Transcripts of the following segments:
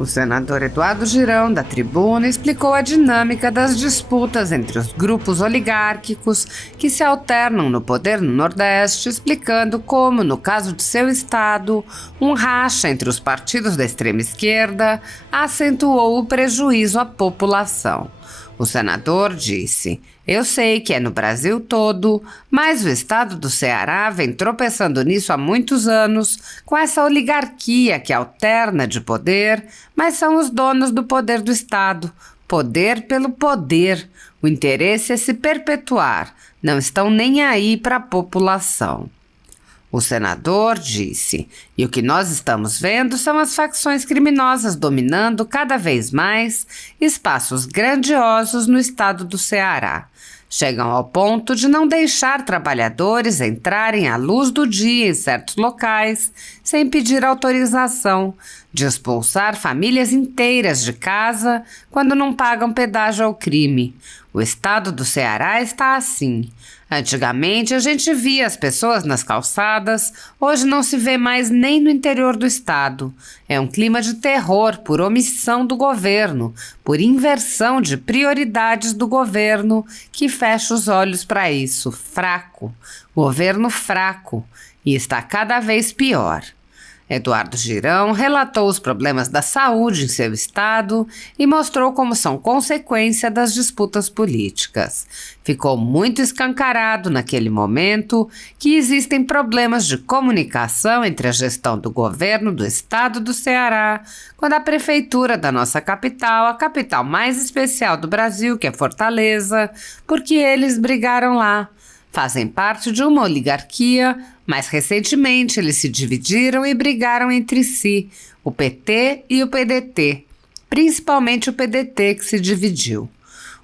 O senador Eduardo Girão, da Tribuna, explicou a dinâmica das disputas entre os grupos oligárquicos que se alternam no poder no Nordeste, explicando como, no caso de seu estado, um racha entre os partidos da extrema esquerda acentuou o prejuízo à população. O senador disse: "Eu sei que é no Brasil todo, mas o estado do Ceará vem tropeçando nisso há muitos anos, com essa oligarquia que alterna de poder, mas são os donos do poder do estado. Poder pelo poder. O interesse é se perpetuar. Não estão nem aí para a população." O senador disse: "E o que nós estamos vendo são as facções criminosas dominando cada vez mais espaços grandiosos no estado do Ceará. Chegam ao ponto de não deixar trabalhadores entrarem à luz do dia em certos locais sem pedir autorização, de expulsar famílias inteiras de casa quando não pagam pedágio ao crime. O estado do Ceará está assim. Antigamente a gente via as pessoas nas calçadas, hoje não se vê mais nem no interior do estado. É um clima de terror por omissão do governo, por inversão de prioridades do governo, que fecha os olhos para isso. Fraco. Governo fraco. E está cada vez pior." Eduardo Girão relatou os problemas da saúde em seu estado e mostrou como são consequência das disputas políticas. Ficou muito escancarado naquele momento que existem problemas de comunicação entre a gestão do governo do estado do Ceará, quando a prefeitura da nossa capital, a capital mais especial do Brasil, que é Fortaleza, porque eles brigaram lá. Fazem parte de uma oligarquia, mas recentemente eles se dividiram e brigaram entre si, o PT e o PDT, principalmente o PDT que se dividiu.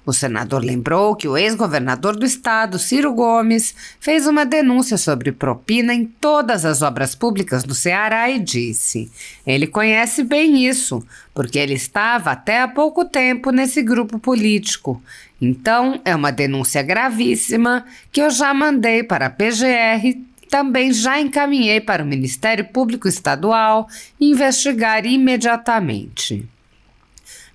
O senador lembrou que o ex-governador do estado, Ciro Gomes, fez uma denúncia sobre propina em todas as obras públicas do Ceará e disse: "Ele conhece bem isso, porque ele estava até há pouco tempo nesse grupo político. Então, é uma denúncia gravíssima que eu já mandei para a PGR, também já encaminhei para o Ministério Público Estadual investigar imediatamente."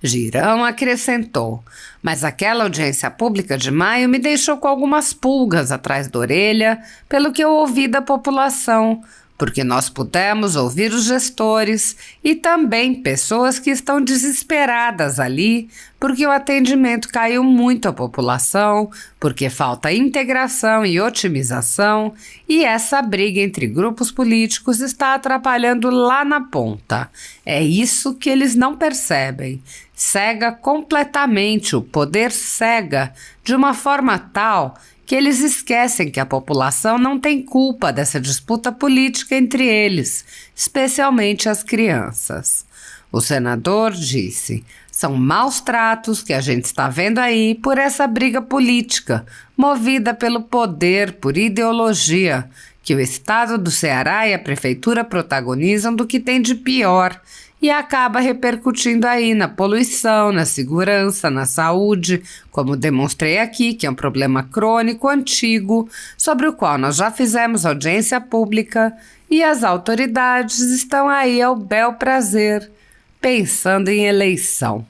Girão acrescentou: "Mas aquela audiência pública de maio me deixou com algumas pulgas atrás da orelha pelo que eu ouvi da população, porque nós pudemos ouvir os gestores e também pessoas que estão desesperadas ali, porque o atendimento caiu muito à população, porque falta integração e otimização, e essa briga entre grupos políticos está atrapalhando lá na ponta. É isso que eles não percebem. Cega completamente, o poder cega de uma forma tal que eles esquecem que a população não tem culpa dessa disputa política entre eles, especialmente as crianças." O senador disse: "São maus tratos que a gente está vendo aí por essa briga política, movida pelo poder, por ideologia, que o estado do Ceará e a prefeitura protagonizam do que tem de pior, e acaba repercutindo aí na poluição, na segurança, na saúde, como demonstrei aqui, que é um problema crônico, antigo, sobre o qual nós já fizemos audiência pública e as autoridades estão aí ao bel prazer, pensando em eleição."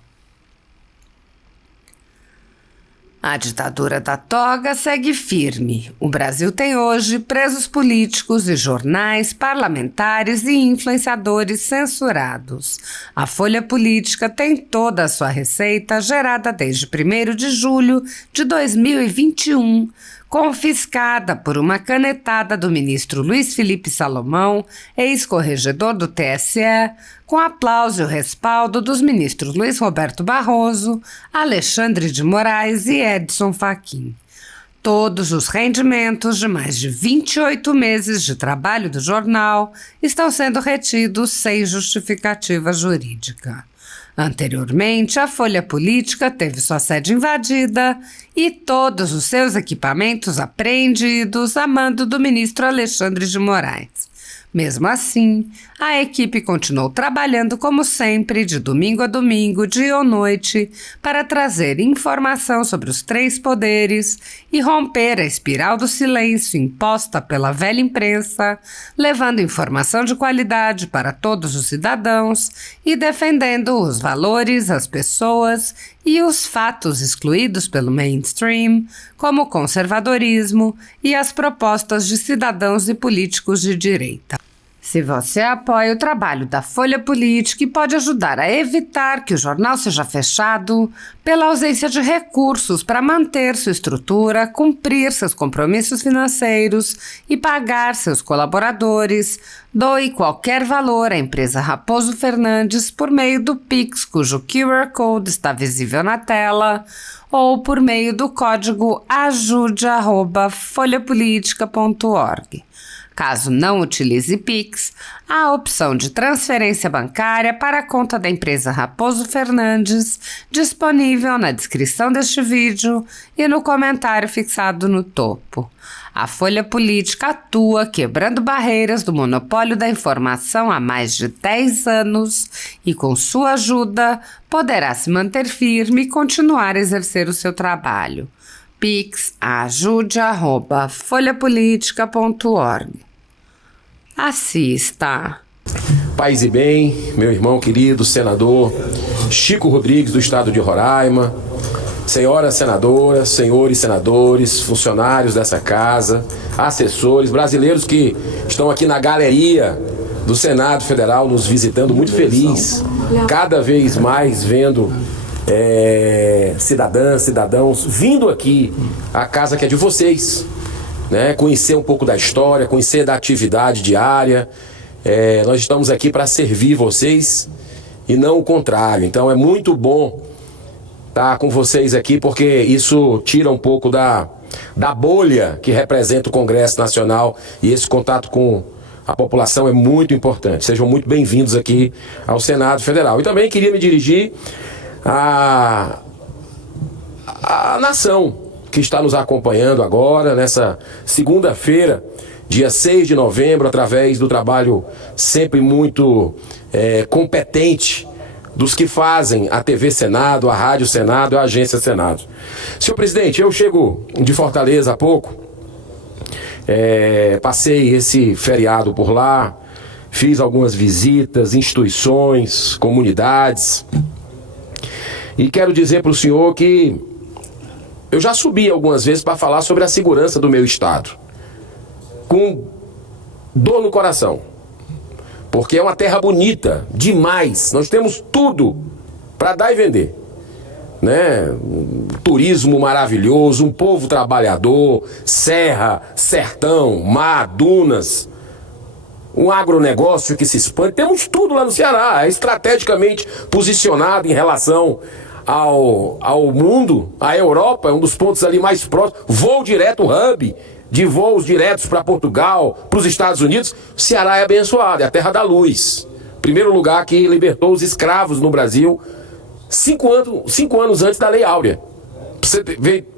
A ditadura da toga segue firme. O Brasil tem hoje presos políticos e jornais, parlamentares e influenciadores censurados. A Folha Política tem toda a sua receita gerada desde 1º de julho de 2021, confiscada por uma canetada do ministro Luiz Felipe Salomão, ex-corregedor do TSE, com aplauso e o respaldo dos ministros Luiz Roberto Barroso, Alexandre de Moraes e Edson Fachin. Todos os rendimentos de mais de 28 meses de trabalho do jornal estão sendo retidos sem justificativa jurídica. Anteriormente, a Folha Política teve sua sede invadida e todos os seus equipamentos apreendidos a mando do ministro Alexandre de Moraes. Mesmo assim, a equipe continuou trabalhando como sempre, de domingo a domingo, dia ou noite, para trazer informação sobre os três poderes e romper a espiral do silêncio imposta pela velha imprensa, levando informação de qualidade para todos os cidadãos e defendendo os valores, as pessoas e os fatos excluídos pelo mainstream, como o conservadorismo e as propostas de cidadãos e políticos de direita. Se você apoia o trabalho da Folha Política e pode ajudar a evitar que o jornal seja fechado pela ausência de recursos para manter sua estrutura, cumprir seus compromissos financeiros e pagar seus colaboradores, doe qualquer valor à empresa Raposo Fernandes por meio do Pix, cujo QR Code está visível na tela, ou por meio do código ajude@folhapolitica.org. Caso não utilize Pix, há a opção de transferência bancária para a conta da empresa Raposo Fernandes, disponível na descrição deste vídeo e no comentário fixado no topo. A Folha Política atua quebrando barreiras do monopólio da informação há mais de 10 anos e, com sua ajuda, poderá se manter firme e continuar a exercer o seu trabalho. Pix ajude@folhapolitica.org. Assista. Paz e bem, meu irmão querido, senador Chico Rodrigues, do estado de Roraima, senhoras senadoras, senhores senadores, funcionários dessa casa, assessores, brasileiros que estão aqui na galeria do Senado Federal nos visitando, muito feliz, cada vez mais vendo cidadãs, cidadãos vindo aqui à casa que é de vocês, né? Conhecer um pouco da história, conhecer da atividade diária. Nós estamos aqui para servir vocês e não o contrário. Então é muito bom estar com vocês aqui, porque isso tira um pouco da bolha que representa o Congresso Nacional, e esse contato com a população é muito importante. Sejam muito bem-vindos aqui ao Senado Federal. E também queria me dirigir a nação que está nos acompanhando agora, nessa segunda-feira, dia 6 de novembro, através do trabalho sempre muito competente dos que fazem a TV Senado, a Rádio Senado, a Agência Senado. Senhor presidente, eu chego de Fortaleza há pouco, passei esse feriado por lá, fiz algumas visitas, instituições, comunidades. E quero dizer para o senhor que eu já subi algumas vezes para falar sobre a segurança do meu estado, com dor no coração, porque é uma terra bonita demais. Nós temos tudo para dar e vender, né? Turismo maravilhoso, um povo trabalhador, serra, sertão, mar, dunas, um agronegócio que se expande. Temos tudo lá no Ceará, estrategicamente posicionado em relação ao mundo. A Europa é um dos pontos ali mais próximos, voo direto, hub de voos diretos para Portugal, para os Estados Unidos. O Ceará é abençoado, é a terra da luz, primeiro lugar que libertou os escravos no Brasil 5 anos antes da Lei Áurea. Pra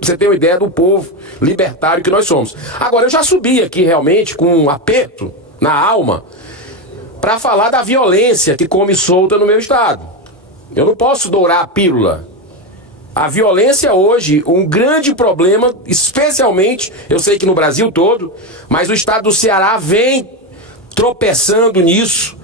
você ter uma ideia do povo libertário que nós somos. Agora, eu já subi aqui realmente com um aperto na alma para falar da violência que come solta no meu estado. Eu não posso dourar a pílula. A violência hoje, um grande problema, especialmente, eu sei que no Brasil todo, mas o estado do Ceará vem tropeçando nisso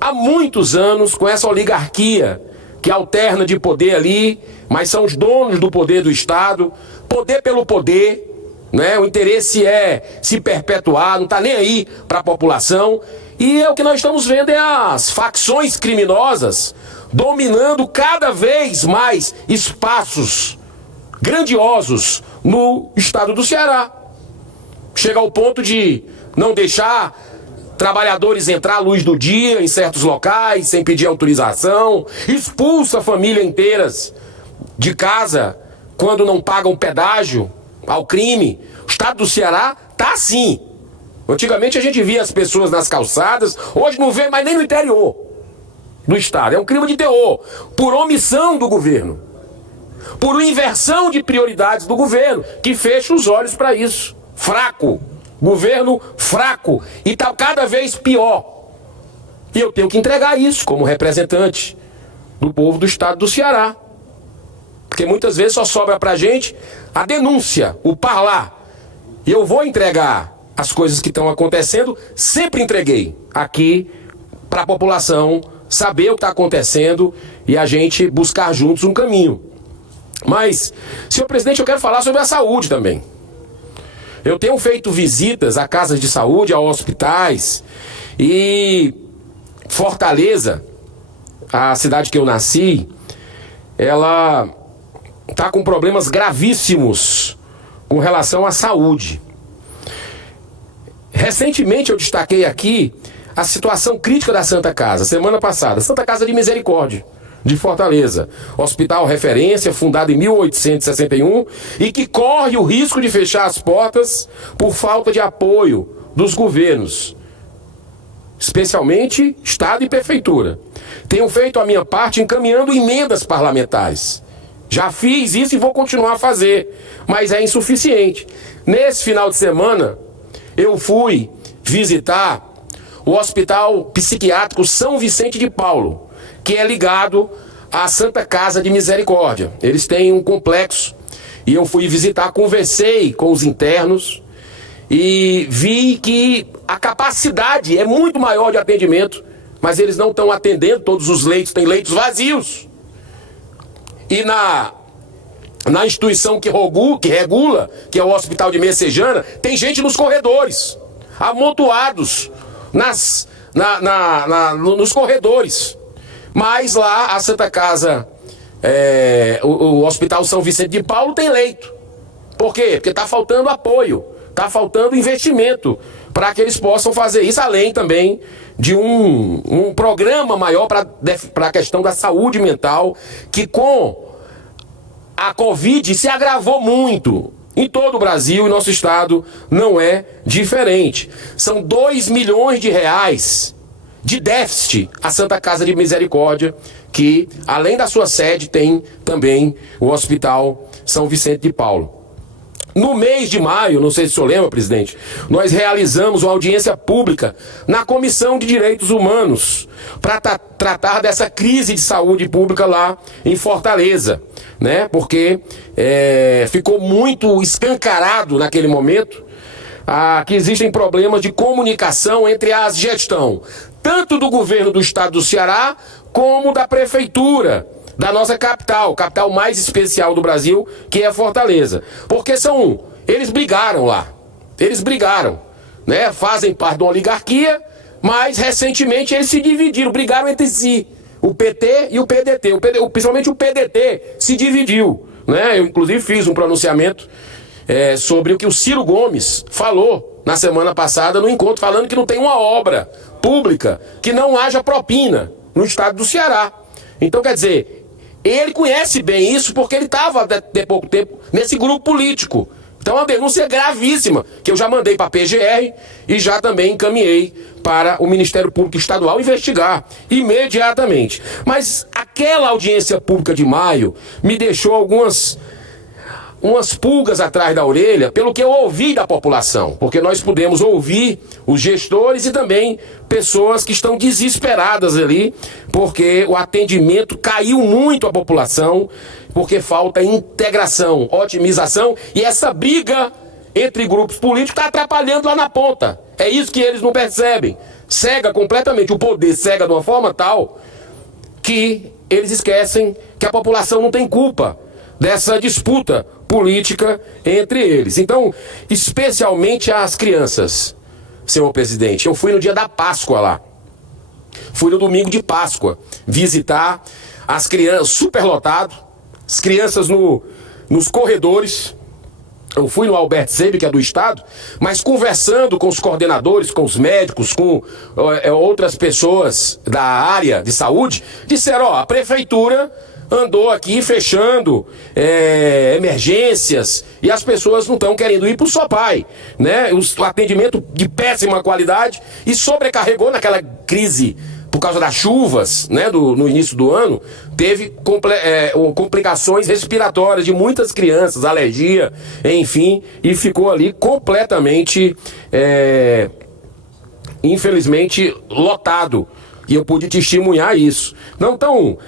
há muitos anos, com essa oligarquia que alterna de poder ali, mas são os donos do poder do estado, poder pelo poder, né? O interesse é se perpetuar, não está nem aí para a população. E o que nós estamos vendo é as facções criminosas dominando cada vez mais espaços grandiosos no estado do Ceará. Chega ao ponto de não deixar trabalhadores entrar à luz do dia em certos locais, sem pedir autorização, expulsa famílias inteiras de casa quando não pagam pedágio ao crime. O estado do Ceará tá assim. Antigamente a gente via as pessoas nas calçadas, hoje não vê mais nem no interior do estado. É um crime de terror, por omissão do governo, por inversão de prioridades do governo, que fecha os olhos para isso. Fraco Governo fraco e está cada vez pior. E eu tenho que entregar isso como representante do povo do estado do Ceará. Porque muitas vezes só sobra pra gente a denúncia, o parlar. E eu vou entregar as coisas que estão acontecendo, sempre entreguei aqui para a população saber o que está acontecendo e a gente buscar juntos um caminho. Mas, senhor presidente, eu quero falar sobre a saúde também. Eu tenho feito visitas a casas de saúde, a hospitais, e Fortaleza, a cidade que eu nasci, ela está com problemas gravíssimos com relação à saúde. Recentemente eu destaquei aqui a situação crítica da Santa Casa, semana passada, Santa Casa de Misericórdia, de Fortaleza, hospital referência, fundado em 1861 e que corre o risco de fechar as portas por falta de apoio dos governos, especialmente Estado e Prefeitura. Tenho feito a minha parte encaminhando emendas parlamentares. Já fiz isso e vou continuar a fazer, mas é insuficiente. Nesse final de semana, eu fui visitar o Hospital Psiquiátrico São Vicente de Paulo, que é ligado à Santa Casa de Misericórdia. Eles têm um complexo e eu fui visitar, conversei com os internos e vi que a capacidade é muito maior de atendimento, mas eles não estão atendendo todos os leitos, tem leitos vazios. E na instituição que regula, que é o Hospital de Messejana, tem gente nos corredores, amontoados nos corredores. Mas lá a Santa Casa, o Hospital São Vicente de Paulo tem leito. Por quê? Porque está faltando apoio, está faltando investimento para que eles possam fazer isso, além também de um programa maior para a questão da saúde mental, que com a Covid se agravou muito em todo o Brasil, e nosso estado não é diferente. São 2 milhões de reais de déficit a Santa Casa de Misericórdia, que além da sua sede tem também o Hospital São Vicente de Paulo. No mês de maio, não sei se o senhor lembra, presidente, nós realizamos uma audiência pública na Comissão de Direitos Humanos para tratar dessa crise de saúde pública lá em Fortaleza, né? Porque ficou muito escancarado naquele momento que existem problemas de comunicação entre a gestão, tanto do governo do estado do Ceará, como da prefeitura da nossa capital mais especial do Brasil, que é Fortaleza. Porque eles brigaram lá, né? Fazem parte de uma oligarquia, mas recentemente eles se dividiram, brigaram entre si, o PT e o PDT, principalmente o PDT se dividiu, né? Eu inclusive fiz um pronunciamento sobre o que o Ciro Gomes falou na semana passada no encontro, falando que não tem uma obra pública que não haja propina no estado do Ceará. Então, quer dizer, ele conhece bem isso porque ele estava até pouco tempo nesse grupo político. Então é uma denúncia gravíssima, que eu já mandei para a PGR e já também encaminhei para o Ministério Público Estadual investigar imediatamente. Mas aquela audiência pública de maio me deixou umas pulgas atrás da orelha pelo que eu ouvi da população, porque nós pudemos ouvir os gestores e também pessoas que estão desesperadas ali, porque o atendimento caiu muito à população, porque falta integração, otimização, e essa briga entre grupos políticos está atrapalhando lá na ponta. É isso que eles não percebem. Cega completamente, o poder cega de uma forma tal que eles esquecem que a população não tem culpa dessa disputa política entre eles. Então, especialmente as crianças, senhor presidente. Eu fui no dia da Páscoa lá. Fui no domingo de Páscoa visitar as crianças, superlotado, as crianças nos corredores. Eu fui no Alberto Seib, que é do estado, mas conversando com os coordenadores, com os médicos, com outras pessoas da área de saúde, disseram, a prefeitura andou aqui fechando emergências e as pessoas não estão querendo ir para o Sopai, né? O atendimento de péssima qualidade e sobrecarregou naquela crise por causa das chuvas, né, no início do ano, teve complicações respiratórias de muitas crianças, alergia, enfim, e ficou ali completamente, infelizmente, lotado. E eu pude testemunhar isso. Então,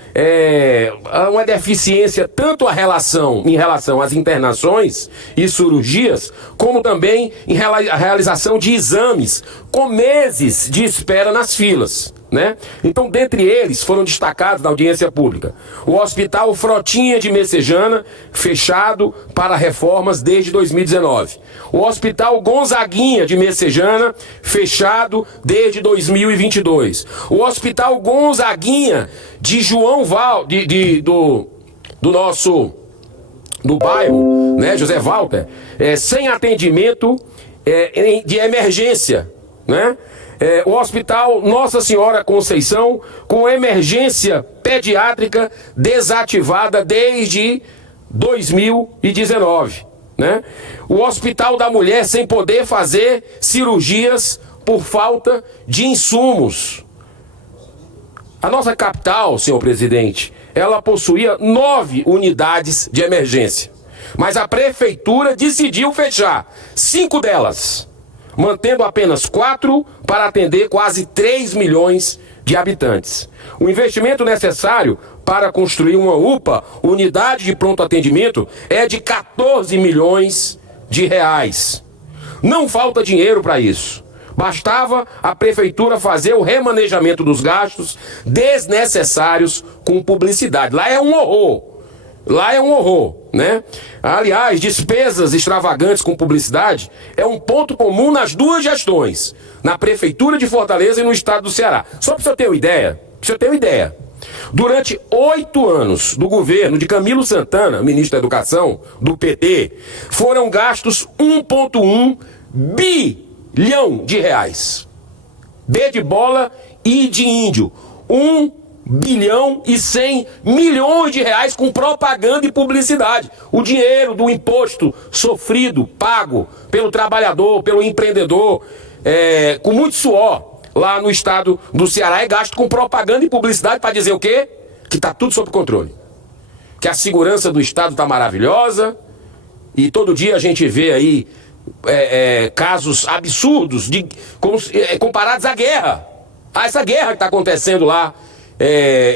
uma deficiência tanto em relação às internações e cirurgias, como também em a realização de exames, com meses de espera nas filas, né? Então, dentre eles, foram destacados na audiência pública o Hospital Frotinha de Messejana, fechado para reformas desde 2019. O Hospital Gonzaguinha de Messejana, fechado desde 2022. O Hospital Gonzaguinha de João Val, do bairro, né, José Walter, sem atendimento de emergência, né? O Hospital Nossa Senhora Conceição, com emergência pediátrica desativada desde 2019, né? O Hospital da Mulher sem poder fazer cirurgias por falta de insumos. A nossa capital, senhor presidente, ela possuía 9 unidades de emergência, mas a prefeitura decidiu fechar 5 delas, mantendo apenas 4 para atender quase 3 milhões de habitantes. O investimento necessário para construir uma UPA, unidade de pronto atendimento, é de 14 milhões de reais. Não falta dinheiro para isso. Bastava a prefeitura fazer o remanejamento dos gastos desnecessários com publicidade. Lá é um horror. Lá é um horror, né? Aliás, despesas extravagantes com publicidade é um ponto comum nas duas gestões, na Prefeitura de Fortaleza e no Estado do Ceará. Só para o senhor ter uma ideia, durante 8 anos do governo de Camilo Santana, ministro da Educação, do PT, foram gastos 1,1 bilhão de reais. B de bola e de índio. 1 bilhão e 100 milhões de reais com propaganda e publicidade. O dinheiro do imposto sofrido, pago pelo trabalhador, pelo empreendedor, com muito suor, lá no estado do Ceará, é gasto com propaganda e publicidade para dizer o quê? Que está tudo sob controle. Que a segurança do estado está maravilhosa, e todo dia a gente vê aí casos absurdos comparados à guerra. A essa guerra que está acontecendo lá,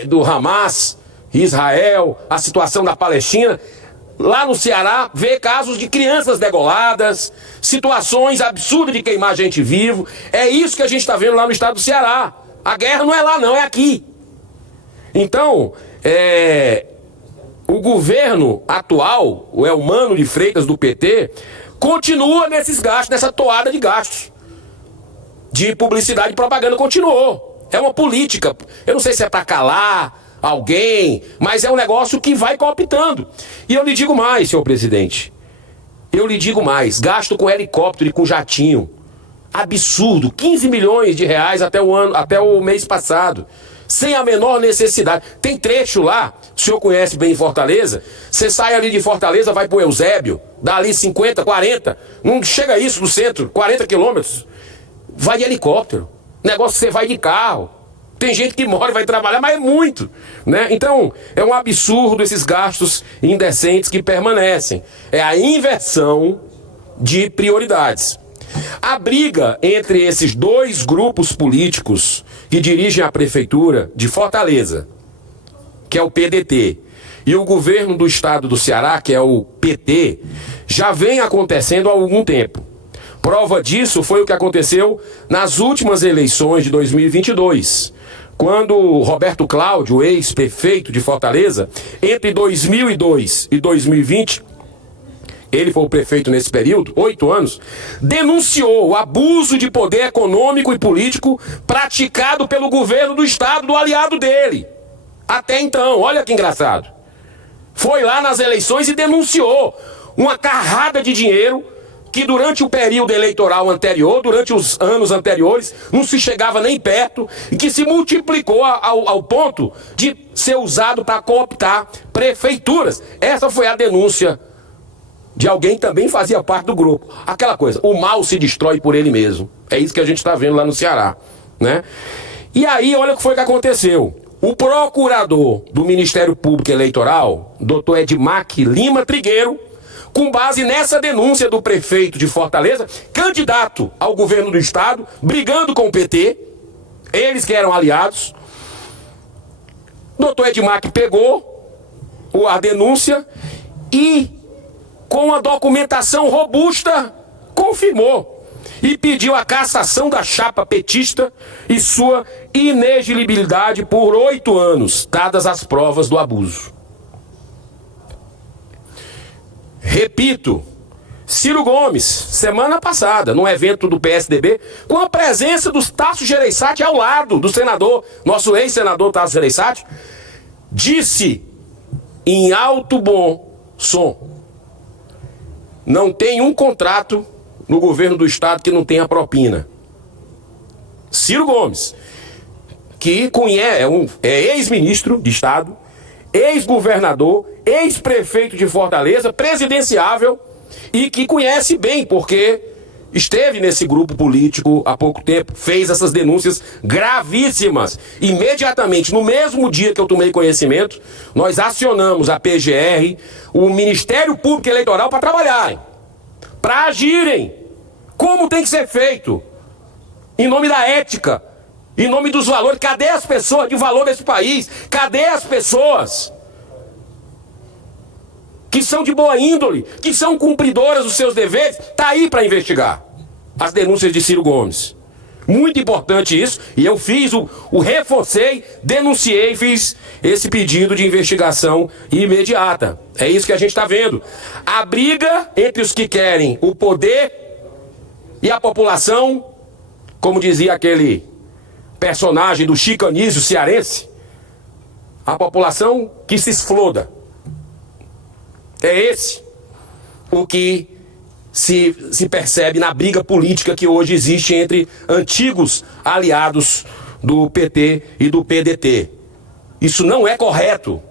do Hamas, Israel, a situação da Palestina. Lá no Ceará, vê casos de crianças degoladas, situações absurdas de queimar gente vivo. É isso que a gente está vendo lá no estado do Ceará. A guerra não é lá não, é aqui. Então, o governo atual, o Elmano de Freitas do PT, continua nesses gastos, nessa toada de gastos. De publicidade e propaganda continuou. É uma política, eu não sei se é para calar alguém, mas é um negócio que vai cooptando. E eu lhe digo mais, senhor presidente, gasto com helicóptero e com jatinho, absurdo, 15 milhões de reais até o mês passado, sem a menor necessidade. Tem trecho lá, o senhor conhece bem Fortaleza, você sai ali de Fortaleza, vai pro Eusébio, dá ali 50, 40, não chega isso no centro, 40 quilômetros, vai de helicóptero. Negócio que você vai de carro. Tem gente que mora e vai trabalhar, mas é muito, né? Então, é um absurdo esses gastos indecentes que permanecem. É a inversão de prioridades. A briga entre esses dois grupos políticos que dirigem a prefeitura de Fortaleza, que é o PDT, e o governo do estado do Ceará, que é o PT, já vem acontecendo há algum tempo. Prova disso foi o que aconteceu nas últimas eleições de 2022, quando Roberto Cláudio, ex-prefeito de Fortaleza, entre 2002 e 2020, ele foi o prefeito nesse período, 8 anos, denunciou o abuso de poder econômico e político praticado pelo governo do estado, do aliado dele. Até então, olha que engraçado. Foi lá nas eleições e denunciou uma carrada de dinheiro que durante o período eleitoral anterior, durante os anos anteriores, não se chegava nem perto, e que se multiplicou ao ponto de ser usado para cooptar prefeituras. Essa foi a denúncia de alguém que também fazia parte do grupo. Aquela coisa, o mal se destrói por ele mesmo. É isso que a gente está vendo lá no Ceará, né? E aí, olha o que foi que aconteceu. O procurador do Ministério Público Eleitoral, Dr. Edmac Lima Trigueiro, com base nessa denúncia do prefeito de Fortaleza, candidato ao governo do estado, brigando com o PT, eles que eram aliados, Dr. Edmac pegou a denúncia e, com a documentação robusta, confirmou e pediu a cassação da chapa petista e sua inelegibilidade por 8 anos, dadas as provas do abuso. Repito, Ciro Gomes, semana passada, num evento do PSDB, com a presença do Tasso Gereissati ao lado do senador, nosso ex-senador Tasso Gereissati, disse em alto bom som: não tem um contrato no governo do estado que não tenha propina. Ciro Gomes, que é ex-ministro de estado, ex-governador, ex-prefeito de Fortaleza, presidenciável, e que conhece bem, porque esteve nesse grupo político há pouco tempo, fez essas denúncias gravíssimas. Imediatamente, no mesmo dia que eu tomei conhecimento, nós acionamos a PGR, o Ministério Público Eleitoral, para trabalharem, para agirem como tem que ser feito, em nome da ética, em nome dos valores. Cadê as pessoas de valor desse país? Cadê as pessoas que são de boa índole, que são cumpridoras dos seus deveres? Está aí para investigar as denúncias de Ciro Gomes. Muito importante isso, e eu fiz reforcei, denunciei, fiz esse pedido de investigação imediata. É isso que a gente está vendo. A briga entre os que querem o poder e a população, como dizia aquele personagem do Chico Anísio cearense, a população que se exploda. É esse o que se percebe na briga política que hoje existe entre antigos aliados do PT e do PDT. Isso não é correto.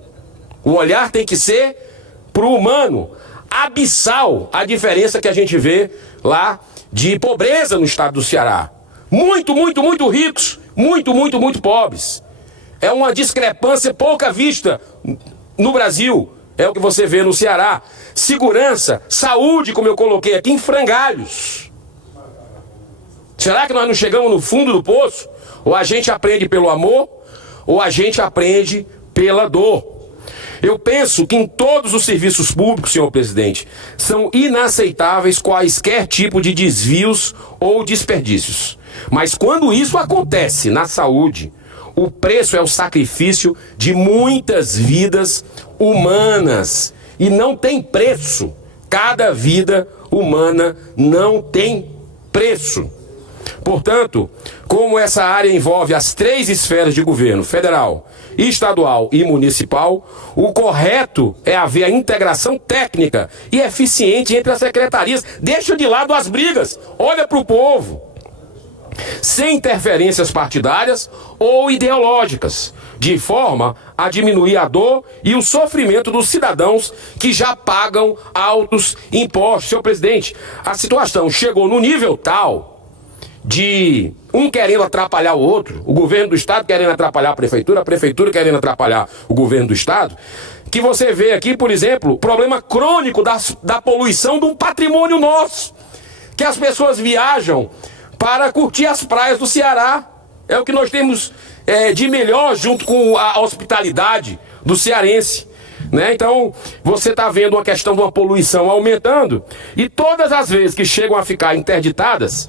O olhar tem que ser para o humano. Abissal a diferença que a gente vê lá de pobreza no estado do Ceará. Muito, muito, muito ricos, muito, muito, muito pobres. É uma discrepância pouca vista no Brasil. É o que você vê no Ceará. Segurança, saúde, como eu coloquei aqui, em frangalhos. Será que nós não chegamos no fundo do poço? Ou a gente aprende pelo amor, ou a gente aprende pela dor. Eu penso que em todos os serviços públicos, senhor presidente, são inaceitáveis quaisquer tipo de desvios ou desperdícios. Mas quando isso acontece na saúde, o preço é o sacrifício de muitas vidas humanas. E não tem preço. Cada vida humana não tem preço. Portanto, como essa área envolve as 3 esferas de governo, federal, estadual e municipal, o correto é haver a integração técnica e eficiente entre as secretarias. Deixa de lado as brigas, olha para o povo. Sem interferências partidárias ou ideológicas, de forma a diminuir a dor e o sofrimento dos cidadãos que já pagam altos impostos. Senhor presidente, a situação chegou no nível tal de um querendo atrapalhar o outro, o governo do estado querendo atrapalhar a prefeitura querendo atrapalhar o governo do estado, que você vê aqui, por exemplo, o problema crônico da poluição de um patrimônio nosso, que as pessoas viajam para curtir as praias do Ceará. É o que nós temos de melhor junto com a hospitalidade do cearense, né? Então, você está vendo uma questão de uma poluição aumentando, e todas as vezes que chegam a ficar interditadas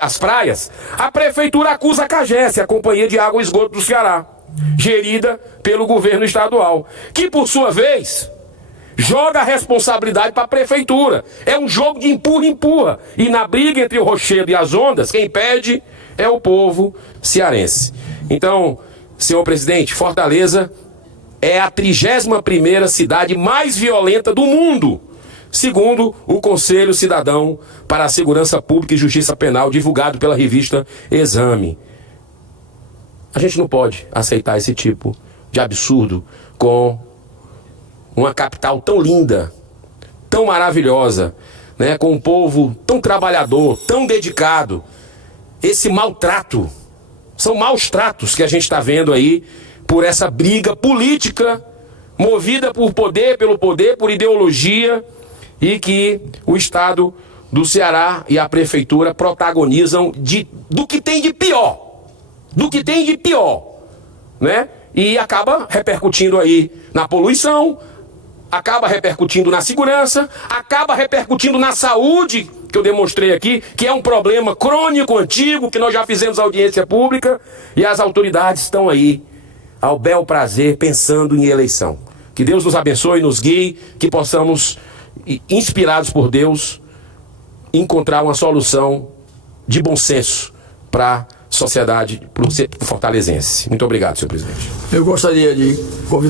as praias, a prefeitura acusa a CAGES, a Companhia de Água e Esgoto do Ceará, gerida pelo governo estadual, que por sua vez joga a responsabilidade para a prefeitura. É um jogo de empurra-empurra. E na briga entre o rochedo e as ondas, quem perde é o povo cearense. Então, senhor presidente, Fortaleza é a 31ª cidade mais violenta do mundo, segundo o Conselho Cidadão para a Segurança Pública e Justiça Penal, divulgado pela revista Exame. A gente não pode aceitar esse tipo de absurdo com uma capital tão linda, tão maravilhosa, né, com um povo tão trabalhador, tão dedicado. Esse maltrato São maus tratos que a gente está vendo aí por essa briga política movida por poder, por ideologia, e que o Estado do Ceará e a Prefeitura protagonizam do que tem de pior. Do que tem de pior, né? E acaba repercutindo aí na poluição, acaba repercutindo na segurança, acaba repercutindo na saúde, que eu demonstrei aqui, que é um problema crônico, antigo, que nós já fizemos audiência pública, e as autoridades estão aí, ao bel prazer, pensando em eleição. Que Deus nos abençoe, nos guie, que possamos, inspirados por Deus, encontrar uma solução de bom senso para a sociedade, para o fortalezense. Muito obrigado, senhor presidente. Eu gostaria de convidar